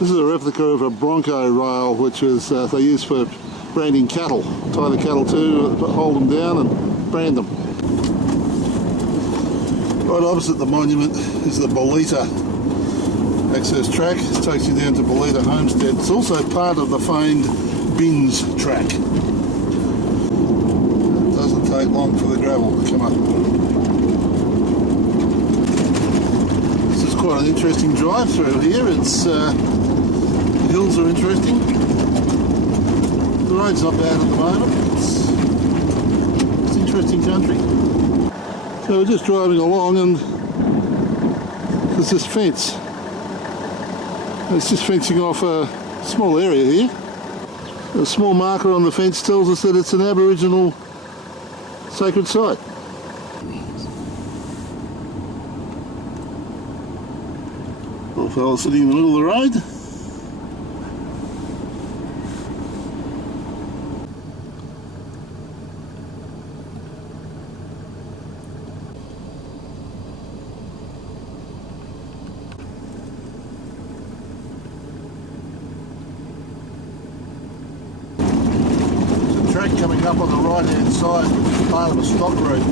This is a replica of a Bronco rail, which is they use for branding cattle. Tie the cattle to, hold them down and brand them. Right opposite the monument is the Bullita access track. It takes you down to Bullita Homestead. It's also part of the famed Baines track. It doesn't take long for the gravel to come up. This is quite an interesting drive through here. It's the hills are interesting. The road's not bad at the moment. It's interesting country. So we're just driving along and there's this fence. It's just fencing off a small area here. A small marker on the fence tells us that it's an Aboriginal sacred site. Little fella sitting in the middle of the road. Track coming up on the right hand side, which is part of a stock route.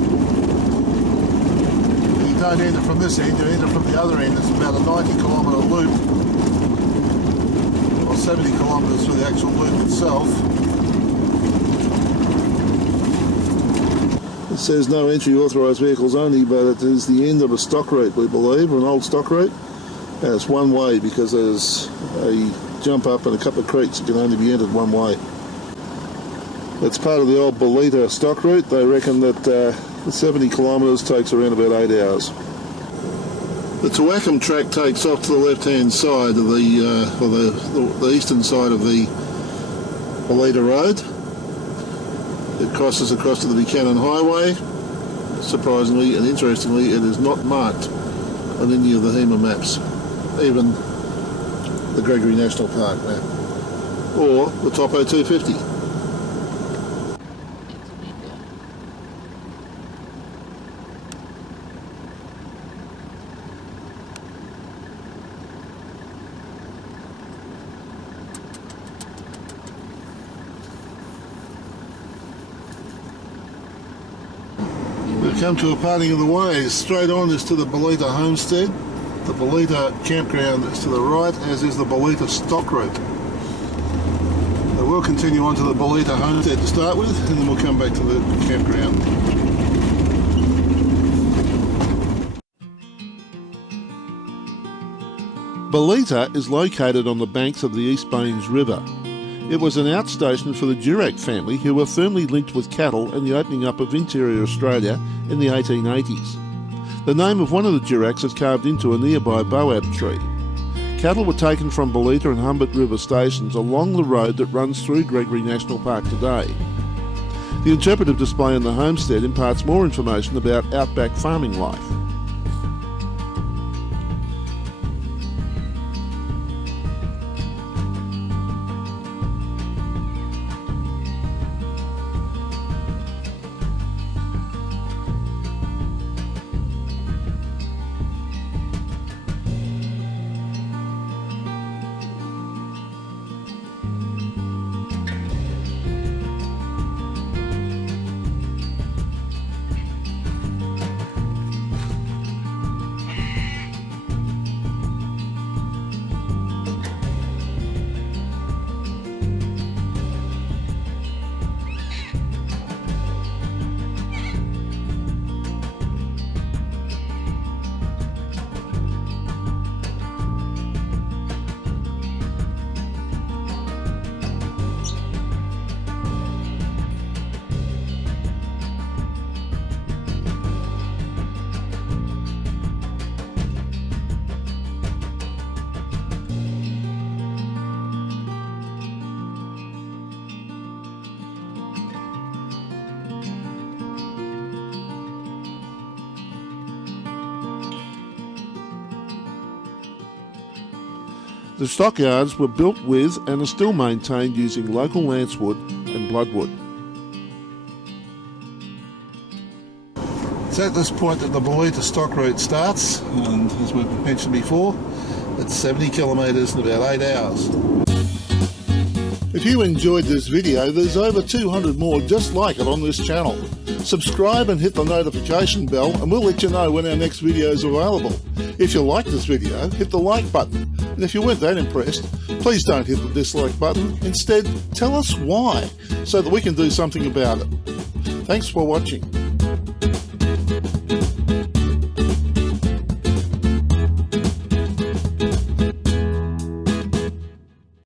You don't enter from this end, you enter from the other end. It's about a 90 kilometre loop, or 70 kilometres for the actual loop itself. It says no entry authorised vehicles only, but it is the end of a stock route, we believe, or an old stock route. And it's one way because there's a jump up and a couple of creeks that can only be entered one way. It's part of the old Bullita stock route. They reckon that 70 kilometres takes around about 8 hours. The Tawakam track takes off to the left-hand side of the eastern side of the Bullita Road. It crosses across to the Buchanan Highway. Surprisingly and interestingly, it is not marked on any of the HEMA maps, even the Gregory National Park map, or the Topo 250. We've come to a parting of the ways. Straight on is to the Bullita Homestead. The Bullita campground is to the right, as is the Bullita stock route. So we'll continue on to the Bullita Homestead to start with, and then we'll come back to the campground. Bullita is located on the banks of the East Baines River. It was an outstation for the Durack family, who were firmly linked with cattle and the opening up of interior Australia in the 1880s. The name of one of the Duracks is carved into a nearby boab tree. Cattle were taken from Bullita and Humbert River stations along the road that runs through Gregory National Park today. The interpretive display in the homestead imparts more information about outback farming life. The stockyards were built with and are still maintained using local Lancewood and Bloodwood. It's at this point that the Bullita stock route starts, and as we've mentioned before, It's 70 kilometres in about 8 hours. If you enjoyed this video, there's over 200 more just like it on this channel. Subscribe and hit the notification bell and we'll let you know when our next video is available. If you liked this video, hit the like button. And if you weren't that impressed, please don't hit the dislike button. Instead, tell us why, so that we can do something about it. Thanks for watching.